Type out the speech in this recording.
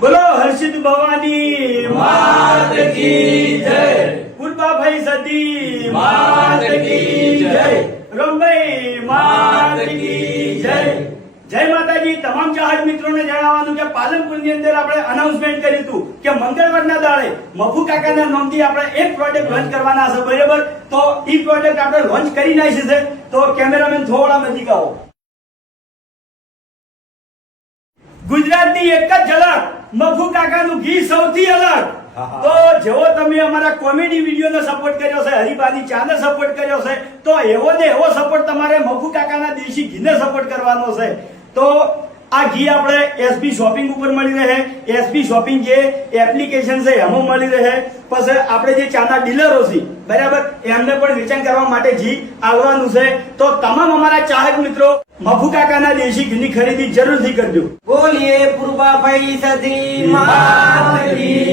બોલો હર્ષિત ભવાની માત કી જય, પૂર્વાભાઈ સતી માત કી જય, રમભાઈ માત કી જય. જય માતાજી. તમામ ચાહક મિત્રોને જણાવવાનું કે પાલનપુરની અંદર આપણે અનાઉન્સમેન્ટ કર્યું હતું કે મંગળવારના દાડે મફુ કાકાના નામથી આપણે એક પ્રોજેક્ટ લોન્ચ કરવાના છે, બરાબર? તો એ પ્રોજેક્ટ આપણે લોન્ચ કરી નાખી છે. તો કેમેરામેન થોડા નજીક આવો. ગુજરાતની એક જ ઝલક, મફુ કાકાનું ઘી સૌથી અલગ. તો જેવો તમે અમારા કોમેડી વિડીયોને સપોર્ટ કર્યો છે, હરિભાની ચાને સપોર્ટ કર્યો છે, તો એવો ને એવો સપોર્ટ તમારે મફુ કાકાના દેશી ઘીને સપોર્ટ કરવાનો છે. તો આ ઘી આપણે એસબી શોપિંગ ઉપર મળી રહે. એસબી શોપિંગ જે એપ્લિકેશન છે એમાં મળી રહે. પછી આપણે જે ચાના ડીલરો છે, બરાબર, એમને પણ વેચાણ કરવા માટે ઘી આવવાનું છે. તો તમામ અમારા ચાહક મિત્રો મફુ કાકાના દેશી ઘીની ખરીદી જરૂરથી કરજો. બોલીએ પૂર્વાભાઈ સતી માત કી